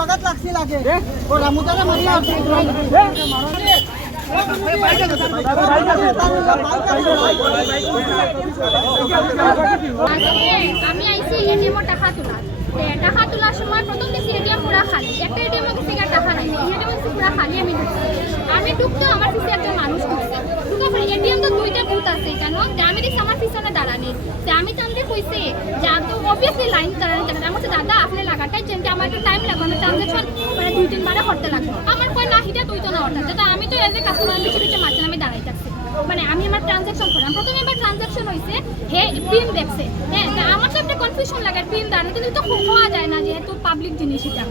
বাগাত লাগছি লাগে ও রামুদারে মারিয়া আমি আইছি এটিএম টাকা তোলার সময় প্রথম দিছি এটিএম পুরা খালি একটা এটিএম থেকে টাকা নাই এটিএম পুরা খালি আমি ঢুকতে আমার পিছে একজন মানুষ ঢুকছে ঢুকে এটিএম তো দুইটা বুথ আছে কেন আমি দেখছি আমার পিছনে দাঁড়ানি আমি তো আমাকে কইছে যে তো অবভিয়াসলি লাইন দাঁড়ানি আমার দাদা আপনি লাগাটাই চেনতে আমার একটু টাইম লাগবে না ট্রানজাকশন মানে 2-3 বারে করতে লাগবে আমার কই না হিটা তুই তো না অর্ডার তো আমি তো এজ এ কাস্টমার পিছে মাঝখানে আমি দাঁড়াই থাকছি মানে আমি আমার ট্রানজাকশন করলাম প্রথমে এবার ট্রানজাকশন হয়েছে হে পিন দেখছে হ্যাঁ আমার তো একটা কনফিউশন লাগে পিন দাঁড়ানো কিন্তু তো হওয়া যায় না যেহেতু পাবলিক জিনিস এটা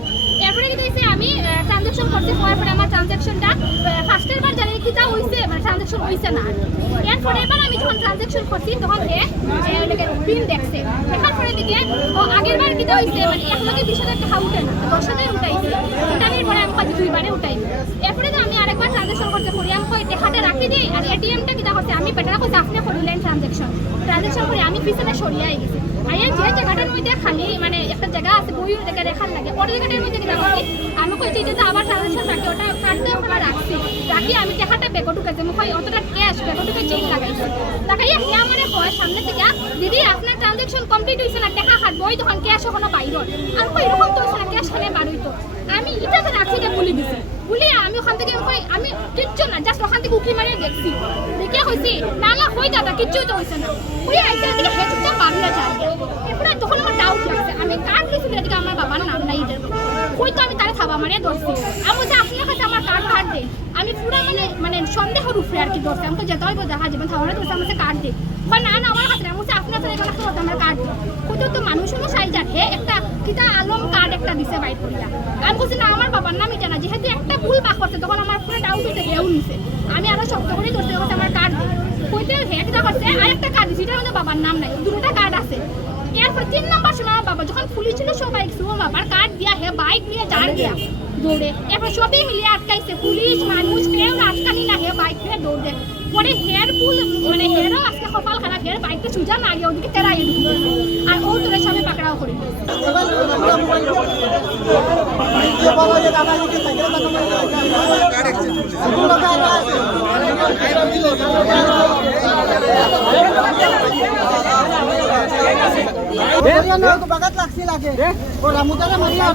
এরপরে কি দেখছি আমি ট্রানজাকশন করতে হওয়ার পরে আমার ট্রানজাকশনটা ফার্স্টের বার জানি কি তা হয়েছে মানে ট্রানজাকশন হয়েছে না এরপরে এবার আমি যখন ট্রানজাকশন করছি তখন পিন দেখছে দেখার পরে দিকে আগের বার কি তা হয়েছে মানে 1,20,000 টাকা উঠে না 10,000 উঠাইছে উঠানোর পরে আমি 2 বারে উঠাই এরপরে তো আমি আরেকবার ট্রানজাকশন করতে করি আমি কই টাকাটা রাখি দিই আর এটিএমটা কি তা করছে আমি বেটারা কইছে আপনি করলেন ট্রানজাকশন করে আমি পিছনে সরিয়ে গেছি আইয়া যে জায়গাটার মধ্যে খালি মানে একটা জায়গা আছে বইয়ের জায়গা রেখার লাগে ওই জায়গাটার মধ্যে কি করছি আমি কইছি এটা আবার ট্রানজাকশন রাখি ওটা কাটতে ওখানে রাখি আমি টাকাটা ব্যাগে ঢুকাইছি আমি কই অতটা ক্যাশ ব্যাগে ঢুকে চেইন লাগাইছি তাকাইয়া হে আমারে কয় সামনে থেকে দিদি আপনার ট্রানজাকশন কমপ্লিট হইছে না টাকা কাটবো ওই তখন ক্যাশ ওখানে বাইর আর কই এরকম তো হইছে না ক্যাশ খানে বার হইতো আমি ইটাতে রাখছি যে বলি দিছি বলি আমি ওখান থেকে আমি কিচ্ছু না জাস্ট ওখান থেকে উকি মারিয়ে দেখছি দেখে হইছি না না হই দাদা কিচ্ছুই তো হইছে না ওই আইসা থেকে হেঁটুটা বাড়িয়ে যায় এরপরে তখন আমার ডাউট লাগছে আমি কার্ড দিয়েছি এদিকে আমার বাবার নাম নাই এটার ওই তো আমি তারা থাবা মারিয়ে ধরছি আমি বলছি আপনার কাছে আমার কার্ড দেন আমি পুরো মানে সন্দেহর উপরে আর কি ধরছি আমি তো যেতে হইব দেখা যাবেন থামারে ধরছি আমার কার্ড দেন না না আমার কাছে আমি বলছি আপনার কাছে এবার একটা আমার কার্ড দেন কোথাও তো মানুষ অনুসাই যাচ্ছে একটা কিতা আলম কার্ড একটা দিছে বাইর করিয়া আমি বলছি না আমার বাবার নাম এটা না যেহেতু একটা ভুল বা করছে তখন আমার পুরো ডাউট হইতে হেউ নিছে আমি আরো শক্ত করে ধরছি আমার কার্ড দেন কইতে হেটা করছে আরেকটা কার্ড দিছি এটা আমাদের বাবার নাম নাই দুটোটা কার্ড আছে এরপর 3 নম্বর সময় বাবা যখন পুলিশ ছিল সবাই বাবার কার্ড দিয়া হে বাইক নিয়ে যার গিয়া দৌড়ে এরপর সবই মিলিয়ে আটকাইছে পুলিশ মানুষ কেউ আটকানি না হে বাইক নিয়ে দৌড়ে পরে হেয়ার পুল মানে হেয়ারও আজকে কপাল খারাপ হেয়ার বাইকটা সুজা না গিয়ে ওদিকে তেরাই আর ও তোরা সবাই পাকড়াও করে বাগাত লাগছি লাগে ও রামুদারে মারিয়া